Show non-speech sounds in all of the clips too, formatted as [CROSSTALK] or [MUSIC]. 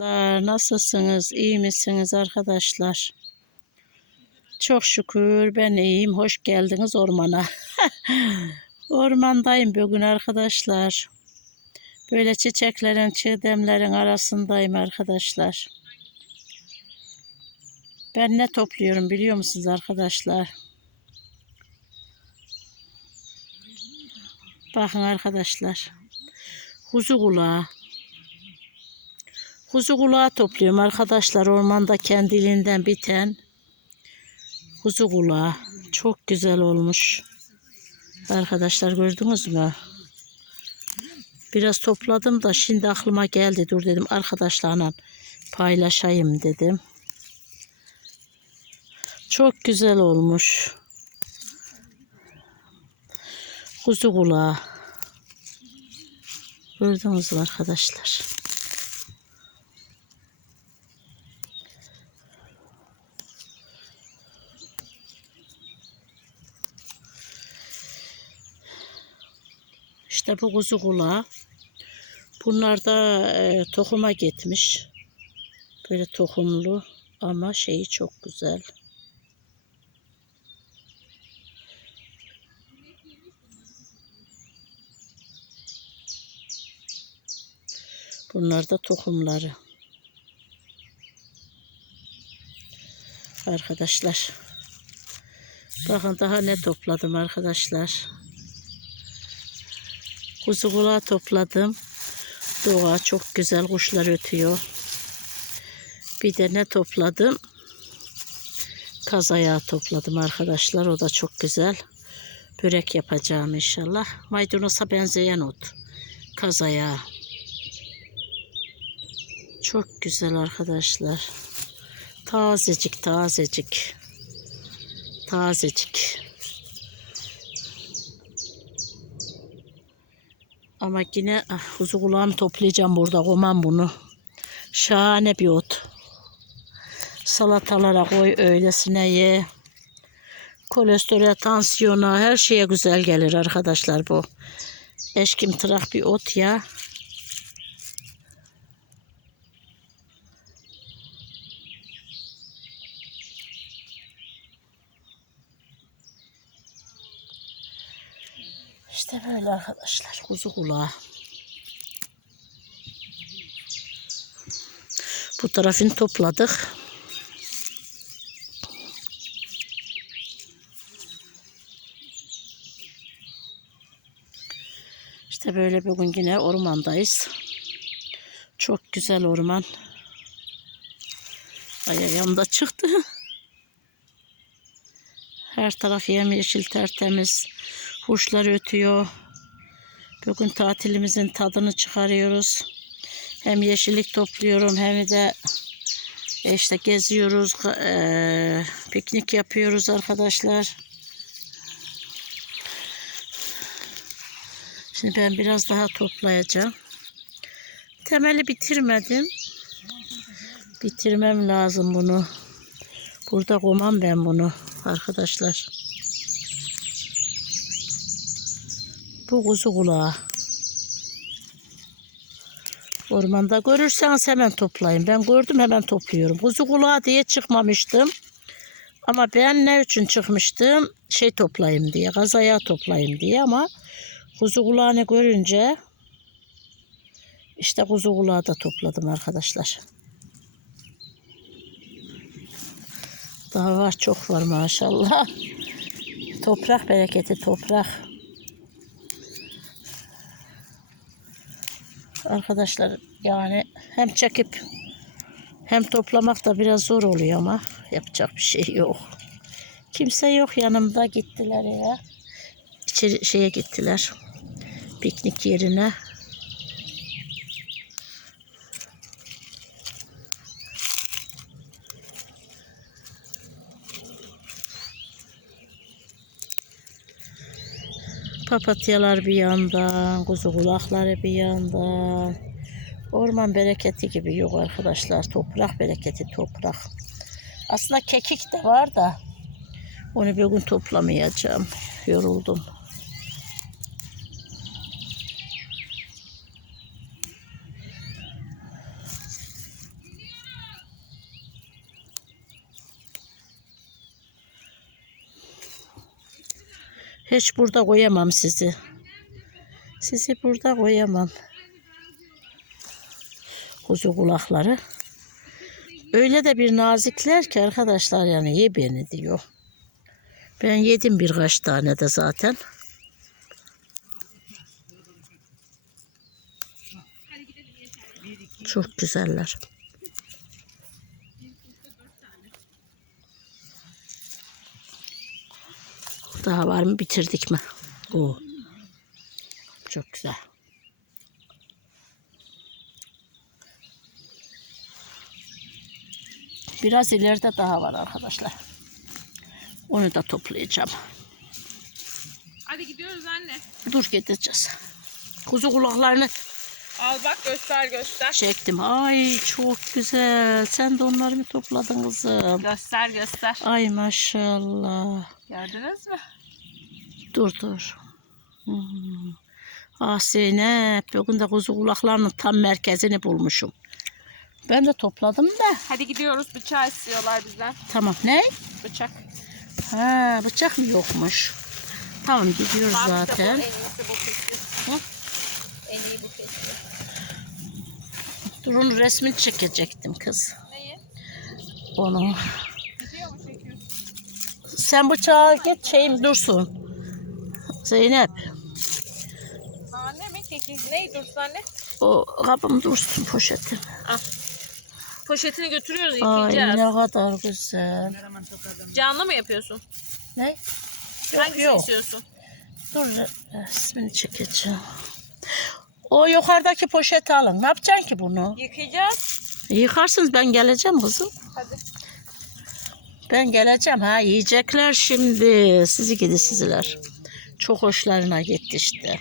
Arkadaşlar nasılsınız? İyi misiniz arkadaşlar? Çok şükür ben iyiyim. Hoş geldiniz ormana. [LAUGHS] Ormandayım bugün arkadaşlar. Böyle çiçeklerin, çiğdemlerin arasındayım arkadaşlar. Ben ne topluyorum biliyor musunuz arkadaşlar? Bakın arkadaşlar. Kuzu kulağı. Kuzu kulağı topluyorum arkadaşlar. Ormanda kendiliğinden biten kuzu kulağı. Çok güzel olmuş. Arkadaşlar gördünüz mü? Biraz topladım da şimdi aklıma geldi. Dur dedim arkadaşlarla paylaşayım dedim. Çok güzel olmuş. Kuzu kulağı. Gördünüz mü arkadaşlar? İşte bu kuzu kulağı. Bunlar da e, tohuma gitmiş. Böyle tohumlu ama şeyi çok güzel. Bunlar da tohumları. Arkadaşlar. Bakın daha ne topladım arkadaşlar. Kuzu kulağı topladım. Doğa çok güzel kuşlar ötüyor. Bir de ne topladım? Kaz ayağı topladım arkadaşlar. O da çok güzel. Börek yapacağım inşallah. Maydanoza benzeyen ot. Kaz ayağı. Çok güzel arkadaşlar. Tazecik tazecik. Tazecik. Ama yine ah, kuzu kulağını toplayacağım burada. Koymam bunu. Şahane bir ot. Salatalara koy öylesine ye. Kolesterol, tansiyona her şeye güzel gelir arkadaşlar bu. Eşkim tırak bir ot ya. İşte böyle arkadaşlar kuzu kulağı. Bu tarafını topladık. İşte böyle bugün yine ormandayız. Çok güzel orman. Ay ayağım da çıktı. Her taraf yemyeşil tertemiz. Kuşlar ötüyor. Bugün tatilimizin tadını çıkarıyoruz. Hem yeşillik topluyorum hem de e, işte geziyoruz, eee, piknik yapıyoruz arkadaşlar. Şimdi ben biraz daha toplayacağım. Temeli bitirmedim. Bitirmem lazım bunu. Burada koymam ben bunu arkadaşlar. Bu kuzu kulağı. Ormanda görürseniz hemen toplayın. Ben gördüm hemen topluyorum. Kuzu kulağı diye çıkmamıştım. Ama ben ne için çıkmıştım? Şey toplayayım diye, kazaya toplayayım diye ama kuzu kulağını görünce işte kuzu kulağı da topladım arkadaşlar. Daha var çok var maşallah. Toprak bereketi toprak. Arkadaşlar yani hem çekip hem toplamak da biraz zor oluyor ama yapacak bir şey yok. Kimse yok yanımda gittiler eve. İçeri şeye gittiler. Piknik yerine. Papatyalar bir yandan, kuzu kulakları bir yandan. Orman bereketi gibi yok arkadaşlar. Toprak bereketi toprak. Aslında kekik de var da onu bir gün toplamayacağım. Yoruldum. Hiç burada koyamam sizi. Sizi burada koyamam. Kuzu kulakları. Öyle de bir nazikler ki arkadaşlar yani ye beni diyor. Ben yedim birkaç tane de zaten. Çok güzeller. Daha var mı bitirdik mi? Oo. Çok güzel. Biraz ileride daha var arkadaşlar. Onu da toplayacağım. Hadi gidiyoruz anne. Dur gideceğiz. Kuzu kulaklarını Al bak göster göster. çektim. Ay çok güzel. Sen de onları mı topladın kızım? Göster göster. Ay maşallah. Gördünüz mü? Dur dur. Hmm. Ah Zeynep, bugün de kuzu kulaklarının tam merkezini bulmuşum. Ben de topladım da. Hadi gidiyoruz bıçağı istiyorlar bizden. Tamam ne? Bıçak. Ha bıçak mı yokmuş? Tamam gidiyoruz de zaten. Bu en iyisi bu kesti. En iyi bu kesti. Dur onun resmini çekecektim kız. Neyi? Onu. Gidiyor mu çekiyorsun? Sen bıçağı git şeyim dursun. Zeynep Anne mi keki? Neyi dursun anne? o kabım dursun poşetim. Poşetini götürüyoruz Ay yıkayacağız. ne kadar güzel. Canlı mı yapıyorsun? Ne? Yok Hangisini yok. istiyorsun? Dur resmini çekeceğim. O yukarıdaki poşeti alın. Ne yapacaksın ki bunu? Yıkayacağız. Yıkarsınız ben geleceğim kızım. Hadi. Ben geleceğim ha yiyecekler şimdi. Sizi gidi siziler. Çok hoşlarına gitti işte.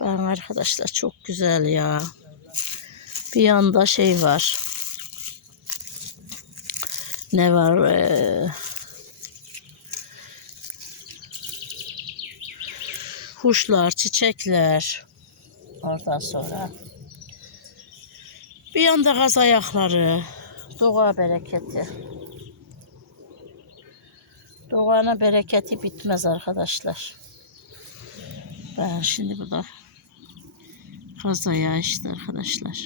Ben arkadaşlar çok güzel ya. Bir yanda şey var. Ne var? Ee, kuşlar, çiçekler. Ondan sonra. Bir yanda gaz ayakları. Doğa bereketi. Doğanın bereketi bitmez arkadaşlar. Ben şimdi burada kazaya işte arkadaşlar.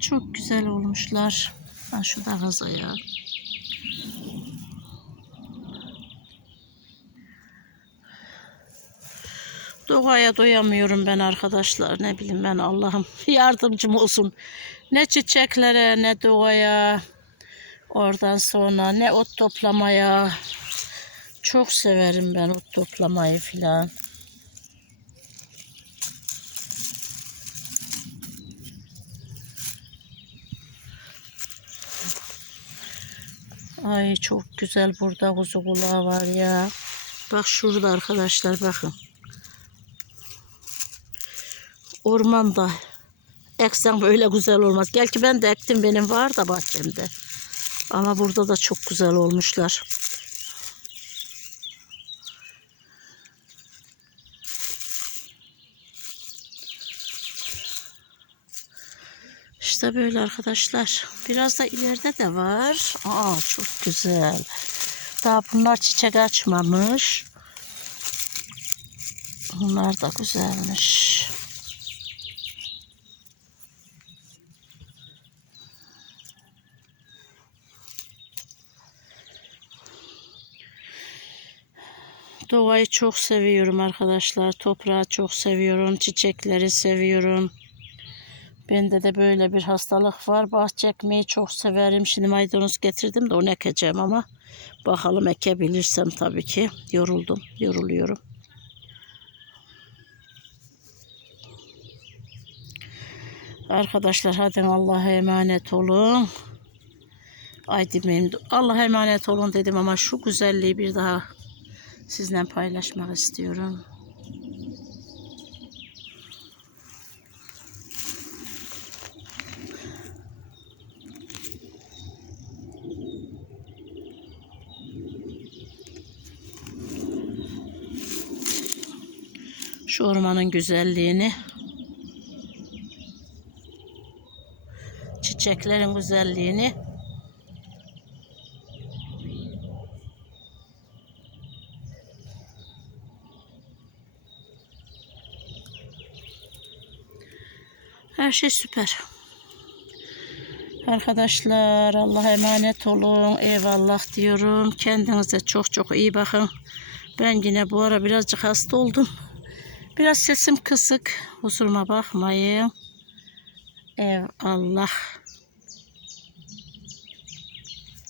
Çok güzel olmuşlar. Ha şu da kazaya. Doğaya doyamıyorum ben arkadaşlar. Ne bileyim ben Allah'ım [LAUGHS] yardımcım olsun. Ne çiçeklere ne doğaya. Oradan sonra ne ot toplamaya. Çok severim ben ot toplamayı filan. Ay çok güzel burada kuzu kulağı var ya. Bak şurada arkadaşlar bakın. Ormanda eksen böyle güzel olmaz. Gel ki ben de ektim benim var da bahçemde. Ama burada da çok güzel olmuşlar. İşte böyle arkadaşlar. Biraz da ileride de var. Aa çok güzel. Daha bunlar çiçek açmamış. Bunlar da güzelmiş. Doğayı çok seviyorum arkadaşlar. Toprağı çok seviyorum. Çiçekleri seviyorum. Bende de böyle bir hastalık var. Bahçe ekmeği çok severim. Şimdi maydanoz getirdim de onu ekeceğim ama bakalım ekebilirsem tabii ki. Yoruldum, yoruluyorum. Arkadaşlar hadi Allah'a emanet olun. Ay demeyeyim. Allah'a emanet olun dedim ama şu güzelliği bir daha sizinle paylaşmak istiyorum. Şu ormanın güzelliğini çiçeklerin güzelliğini Her şey süper. Arkadaşlar Allah'a emanet olun. Eyvallah diyorum. Kendinize çok çok iyi bakın. Ben yine bu ara birazcık hasta oldum. Biraz sesim kısık. Kusuruma bakmayın. Eyvallah.